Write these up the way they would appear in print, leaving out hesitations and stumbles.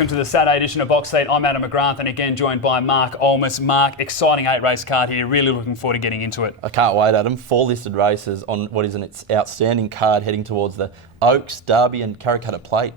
welcome to the Saturday edition of Box Seat. I'm Adam McGrath and again joined by Mark Olmos. Mark, exciting 8-race card here. Really looking forward to getting into it. I can't wait, Adam. 4 listed races on what is an outstanding card heading towards the Oaks, Derby and Karrakatta Plate.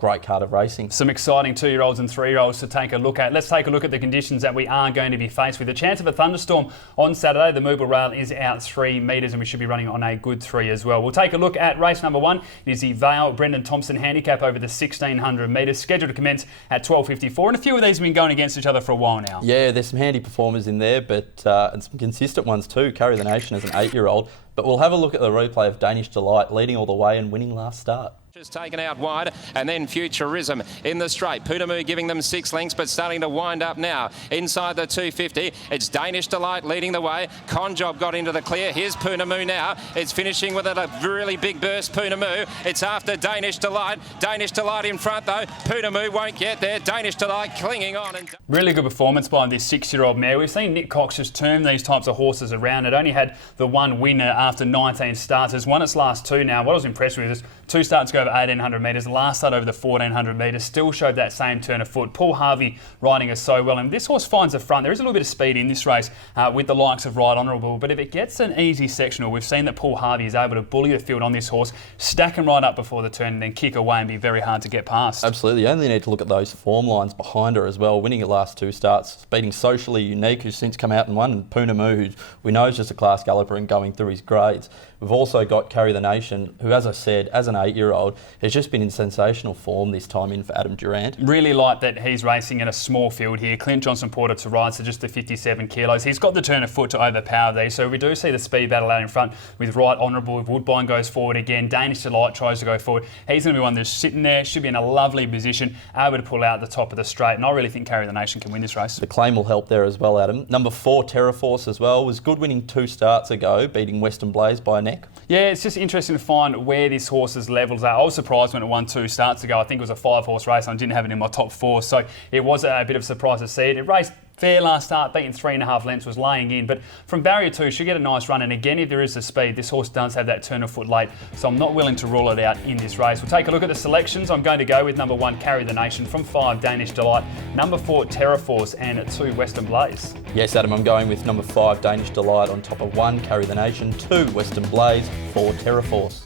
Great card of racing. Some exciting 2-year-olds and 3-year-olds to take a look at. Let's take a look at the conditions that we are going to be faced with. A chance of a thunderstorm on Saturday. The Mooble rail is out 3 metres and we should be running on a good 3 as well. We'll take a look at race number 1. It is the Vale Brendan Thompson handicap over the 1600 metres, scheduled to commence at 12:54. And a few of these have been going against each other for a while now. Yeah, there's some handy performers in there, but and some consistent ones too. Carry the Nation as an 8-year-old. But we'll have a look at the replay of Danish Delight leading all the way and winning last start. Just taken out wide, and then Futurism in the straight. Poonamoo giving them 6 lengths, but starting to wind up now. Inside the 250, it's Danish Delight leading the way. Conjob got into the clear. Here's Poonamoo now. It's finishing with a really big burst, Poonamoo. It's after Danish Delight. Danish Delight in front, though. Poonamoo won't get there. Danish Delight clinging on. Really good performance by this 6-year-old mare. We've seen Nick Cox just turn these types of horses around. It only had the one winner after 19 starts. It's won its last 2 now. What I was impressed with is 2 starts go over 1800 metres, last start over the 1400 metres, still showed that same turn of foot. Paul Harvey riding us so well, and this horse finds the front. There is a little bit of speed in this race with the likes of Right Honourable, but if it gets an easy sectional, we've seen that Paul Harvey is able to bully the field on this horse, stack him right up before the turn and then kick away and be very hard to get past. Absolutely, you only need to look at those form lines behind her as well, winning her last 2 starts, beating Socially Unique, who's since come out and won, and Poonamoo, who we know is just a class galloper and going through his grades. We've also got Carry the Nation, who, as I said, as an 8-year-old, has just been in sensational form this time in for Adam Durant. Really like that he's racing in a small field here. Clint Johnson Porter to ride, so just the 57 kilos. He's got the turn of foot to overpower these, so we do see the speed battle out in front with Right Honourable. If Woodbine goes forward again, Danish Delight tries to go forward. He's going to be one that's sitting there, should be in a lovely position, able to pull out the top of the straight, and I really think Carry the Nation can win this race. The claim will help there as well, Adam. Number 4, Terraforce as well, was good winning 2 starts ago, beating Western Blaze by a neck. Yeah, it's just interesting to find where this horse's levels are. I was surprised when it won 2 starts ago. I think it was a 5-horse race and I didn't have it in my top 4, so it was a bit of a surprise to see it. It raced fair last start, beating 3.5 lengths, was laying in, but from barrier 2 should get a nice run, and again, if there is the speed, this horse does have that turn of foot late, so I'm not willing to rule it out in this race. We'll take a look at the selections. I'm going to go with number 1, Carry the Nation, from 5, Danish Delight, number 4, Terraforce, and 2, Western Blaze. Yes, Adam, I'm going with number 5, Danish Delight, on top of 1, Carry the Nation, 2, Western Blaze, 4, Terraforce.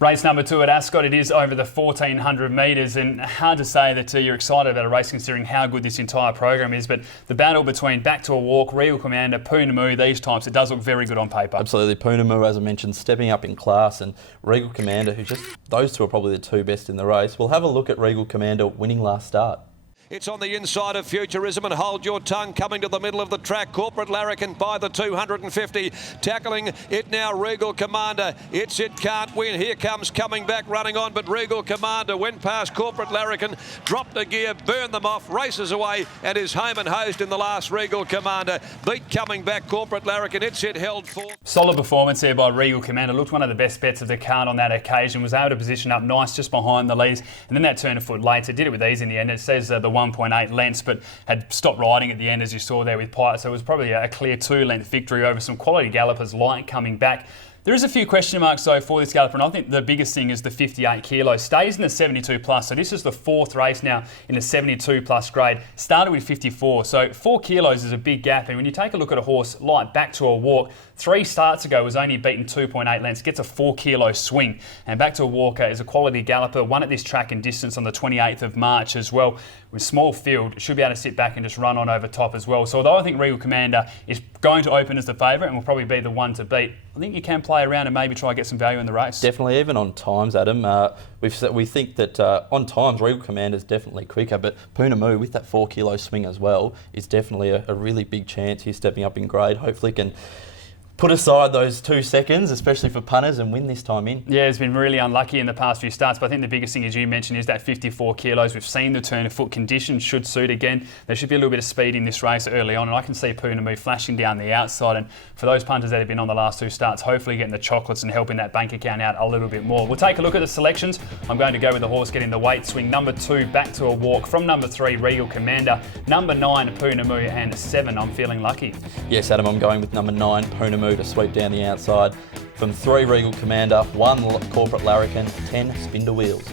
Race number 2 at Ascot, it is over the 1400 metres, and hard to say that you're excited about a race considering how good this entire program is, but the battle between Back to a Walk, Regal Commander, Poonamoo, these types, it does look very good on paper. Absolutely, Poonamoo, as I mentioned, stepping up in class, and Regal Commander, who just, those two are probably the 2 best in the race. We'll have a look at Regal Commander winning last start. It's on the inside of Futurism and Hold Your Tongue coming to the middle of the track. Corporate Larrikin by the 250. Tackling it now, Regal Commander. It can't win. Here comes coming back, running on, but Regal Commander went past Corporate Larrikin, dropped a gear, burned them off, races away and is home and hosed in the last. Regal Commander beat coming back Corporate Larrikin. It held 4. Solid performance here by Regal Commander. Looked one of the best bets of the card on that occasion. Was able to position up nice just behind the leads, and then that turn of foot later did it with ease in the end. It says the 1.8 lengths, but had stopped riding at the end, as you saw there with Pyatt, so it was probably a clear 2-length victory over some quality gallopers like coming back. There is a few question marks though for this galloper, and I think the biggest thing is the 58 kilos. Stays in the 72 plus, so this is the 4th race now in the 72 plus grade. Started with 54, so 4 kilos is a big gap, and when you take a look at a horse like Back to a Walk, 3 starts ago was only beaten 2.8 lengths, gets a 4 kilo swing, and Back to a Walker is a quality galloper, won at this track and distance on the 28th of March as well. With small field, should be able to sit back and just run on over top as well. So although I think Regal Commander is going to open as the favourite and will probably be the one to beat, I think you can play around and maybe try to get some value in the race. Definitely, even on times, Adam. We think that on times Regal Commander is definitely quicker, but Poonamoo with that 4 kilo swing as well is definitely a really big chance. He's stepping up in grade. Hopefully can put aside those 2 seconds, especially for punters, and win this time in. Yeah, he's been really unlucky in the past few starts, but I think the biggest thing, as you mentioned, is that 54 kilos. We've seen the turn of foot conditions should suit again. There should be a little bit of speed in this race early on, and I can see Poonamoo flashing down the outside, and for those punters that have been on the last 2 starts, hopefully getting the chocolates and helping that bank account out a little bit more. We'll take a look at the selections. I'm going to go with the horse getting the weight swing. Number 2, Back to a Walk. From number 3, Regal Commander. Number 9, Poonamoo, and 7, I'm Feeling Lucky. Yes, Adam, I'm going with number 9, Poonamoo, to sweep down the outside. From 3, Regal Commander, 1, Corporate Larrikin, 10, Spindle Wheels.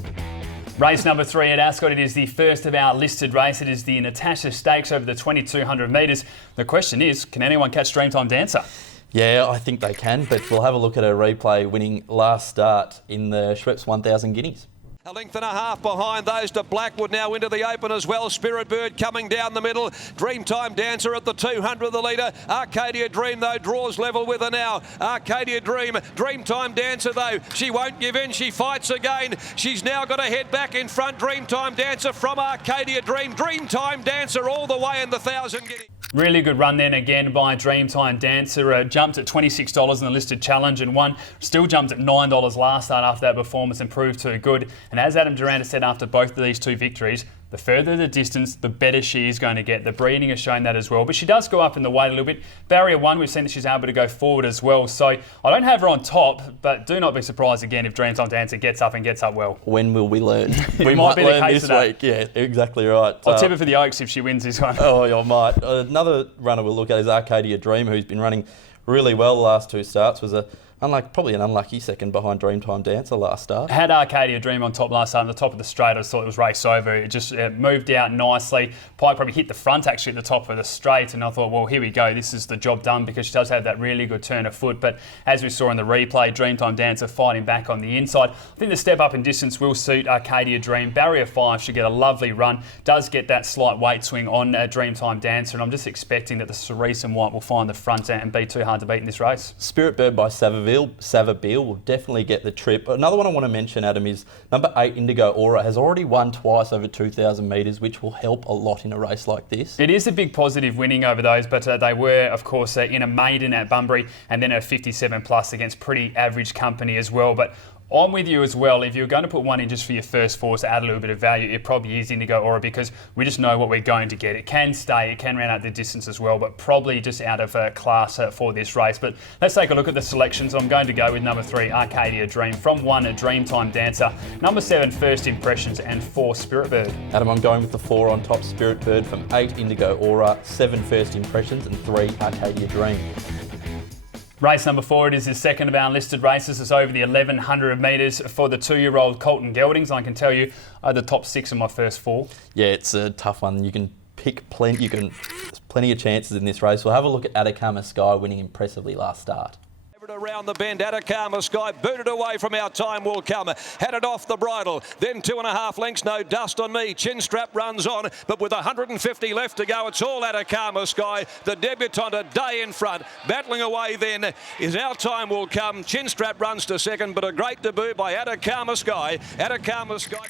Race number 3 at Ascot. It is the first of our listed race. It is the Natasha Stakes over the 2,200 metres. The question is, can anyone catch Dreamtime Dancer? Yeah, I think they can, but we'll have a look at her replay winning last start in the Schweppes 1,000 Guineas. A length and a half behind those to Blackwood now into the open as well. Spirit Bird coming down the middle. Dreamtime Dancer at the 200 the leader. Arcadia Dream though draws level with her now. Arcadia Dream. Dreamtime Dancer though. She won't give in. She fights again. She's now got to head back in front. Dreamtime Dancer from Arcadia Dream. Dreamtime Dancer all the way in the 1,000 Guineas. Really good run then again by Dreamtime Dancer. Jumped at $26 in the listed challenge and won. Still jumped at $9 last start after that performance and proved too good. And as Adam Durant has said after both of these two victories, the further the distance, the better she is going to get. The breeding has shown that as well. But she does go up in the weight a little bit. Barrier 1, we've seen that she's able to go forward as well. So I don't have her on top, but do not be surprised again if Dreamtime Dancer gets up and gets up well. When will we learn? We might be the learn case this of that. week. Yeah, exactly right. I'll tip her for the Oaks if she wins this one. Oh, I might. Another runner we'll look at is Arcadia Dream, who's been running really well the last two starts. Was probably an unlucky second behind Dreamtime Dancer last start. Had Arcadia Dream on top last start, on the top of the straight. I just thought it was race over. It just moved out nicely. Pike probably hit the front actually at the top of the straight, and I thought, well, here we go. This is the job done because she does have that really good turn of foot. But as we saw in the replay, Dreamtime Dancer fighting back on the inside. I think the step up in distance will suit Arcadia Dream. Barrier 5 should get a lovely run. Does get that slight weight swing on Dreamtime Dancer, and I'm just expecting that the Cerise and White will find the front and be too hard to beat in this race. Spirit Bird by Savabeel will definitely get the trip. Another one I want to mention, Adam, is number 8 Indigo Aura has already won twice over 2,000 metres, which will help a lot in a race like this. It is a big positive winning over those, but they were, of course, in a maiden at Bunbury and then a 57 plus against pretty average company as well. But I'm with you as well. If you're going to put one in just for your first four to add a little bit of value, it probably is Indigo Aura because we just know what we're going to get. It can stay, it can round out the distance as well, but probably just out of class for this race. But let's take a look at the selections. I'm going to go with number 3, Arcadia Dream. From 1, Dreamtime Dancer. Number 7, First Impressions. And 4, Spirit Bird. Adam, I'm going with the 4 on top, Spirit Bird. From 8, Indigo Aura. 7, First Impressions. And 3, Arcadia Dream. Race number 4, it is the second of our listed races. It's over the 1,100 metres for the 2-year-old Colton Geldings. I can tell you, I had the top 6 in my first 4. Yeah, it's a tough one. You can pick plenty. There's plenty of chances in this race. We'll have a look at Atacama Sky winning impressively last start. Around the bend, Atacama Sky booted away from Our Time Will Come. Had it off the bridle, then 2.5 lengths, No Dust on Me. Chinstrap runs on, but with 150 left to go, it's all Atacama Sky. The debutante a day in front. Battling away then is Our Time Will Come. Chinstrap runs to second, but a great debut by Atacama Sky. Atacama Sky.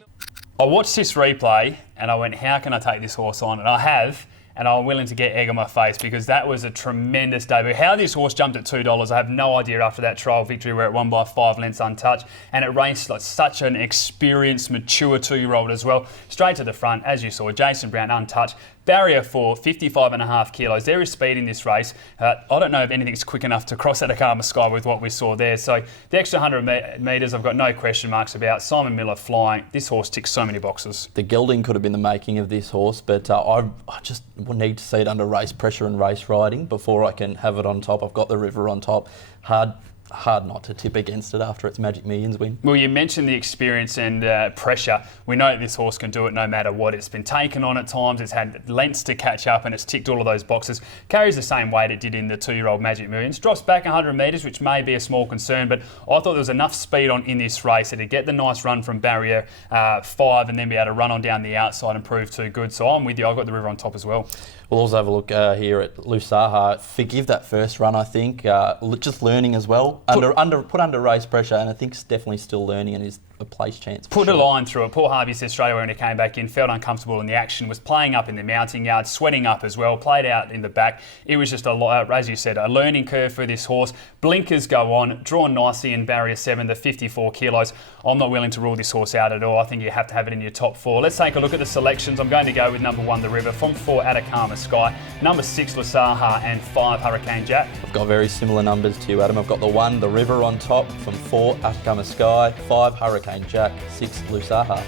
I watched this replay and I went, how can I take this horse on? And I have. And I'm willing to get egg on my face because that was a tremendous debut. How this horse jumped at $2, I have no idea after that trial victory where it won by 5 lengths untouched. And it raced like such an experienced, mature 2-year-old as well. Straight to the front, as you saw, Jason Brown untouched. Barrier 4, 55.5 kilos. There is speed in this race. I don't know if anything's quick enough to cross Atacama Sky with what we saw there. So the extra 100 metres, I've got no question marks about. Simon Miller flying. This horse ticks so many boxes. The gelding could have been the making of this horse, but I just need to see it under race pressure and race riding before I can have it on top. I've got the River on top. Hard not to tip against it after its Magic Millions win. Well, you mentioned the experience and pressure. We know this horse can do it no matter what. It's been taken on at times. It's had lengths to catch up and it's ticked all of those boxes. Carries the same weight it did in the 2-year-old Magic Millions. Drops back 100 metres, which may be a small concern, but I thought there was enough speed on in this race to get the nice run from Barrier 5 and then be able to run on down the outside and prove too good. So I'm with you. I've got the River on top as well. We'll also have a look here at Lusaha. Forgive that first run, I think. Just learning as well. Put under race pressure, and I think it's definitely still learning and is a place chance. Put a line through it. Paul Harvey said straight away when he came back in, felt uncomfortable in the action, was playing up in the mounting yard, sweating up as well, played out in the back. It was just as you said, a learning curve for this horse. Blinkers go on, drawn nicely in Barrier 7, the 54 kilos. I'm not willing to rule this horse out at all. I think you have to have it in your top 4. Let's take a look at the selections. I'm going to go with number 1, The River, from 4, Atacama Sky, number 6, Lusaha, and 5, Hurricane Jack. I've got very similar numbers to you, Adam. I've got the 1, The River on top, from 4, Atacama Sky, 5, Hurricane Jack, 6, Lusaha.